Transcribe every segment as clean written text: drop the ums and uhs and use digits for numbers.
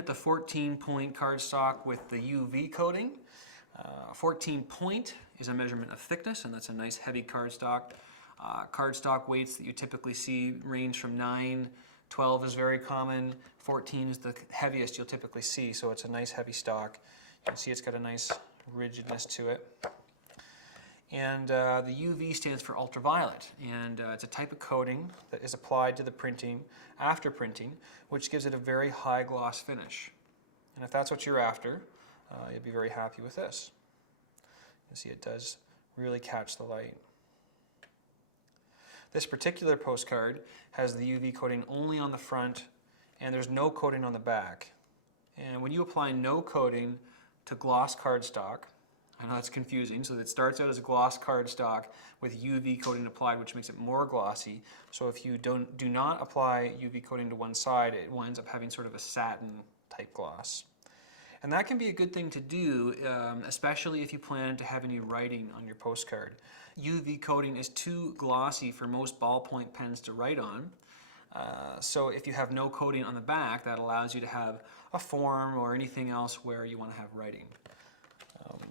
at the 14-point cardstock with the UV coating. 14 point is a measurement of thickness, and that's a nice heavy cardstock. Cardstock weights that you typically see range from 9, 12 is very common, 14 is the heaviest you'll typically see, so it's a nice heavy stock. You can see it's got a nice rigidness to it. And the UV stands for ultraviolet, and it's a type of coating that is applied to the printing after printing, which gives it a very high gloss finish. And if that's what you're after, you'll be very happy with this. You see it does really catch the light. This particular postcard has the UV coating only on the front, and there's no coating on the back. And when you apply no coating to gloss cardstock, I know that's confusing, so it starts out as a gloss cardstock with UV coating applied, which makes it more glossy. So if you do not apply UV coating to one side, it winds up having sort of a satin type gloss. And that can be a good thing to do, especially if you plan to have any writing on your postcard. UV coating is too glossy for most ballpoint pens to write on. So if you have no coating on the back, that allows you to have a form or anything else where you want to have writing.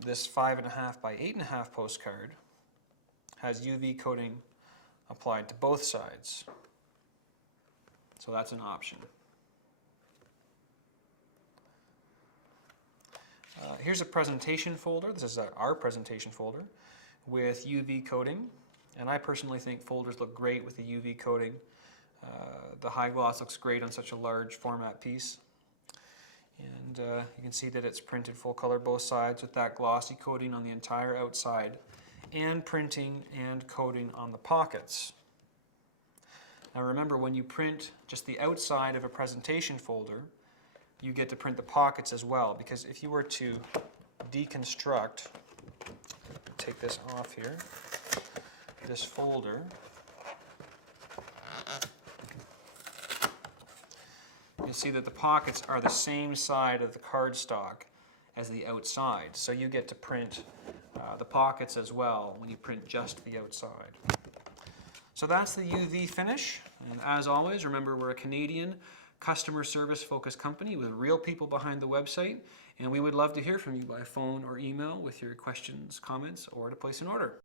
This 5.5 by 8.5 postcard has UV coating applied to both sides. So that's an option. Here's a presentation folder. This is our presentation folder with UV coating. And I personally think folders look great with the UV coating. The high gloss looks great on such a large format piece. And you can see that it's printed full color both sides with that glossy coating on the entire outside, and printing and coating on the pockets. Now remember, when you print just the outside of a presentation folder, you get to print the pockets as well, because if you were to deconstruct, take this off here, this folder, you'll see that the pockets are the same side of the cardstock as the outside. So you get to print the pockets as well when you print just the outside. So that's the UV finish. And as always, remember, we're a Canadian customer service focused company with real people behind the website. And we would love to hear from you by phone or email with your questions, comments, or to place an order.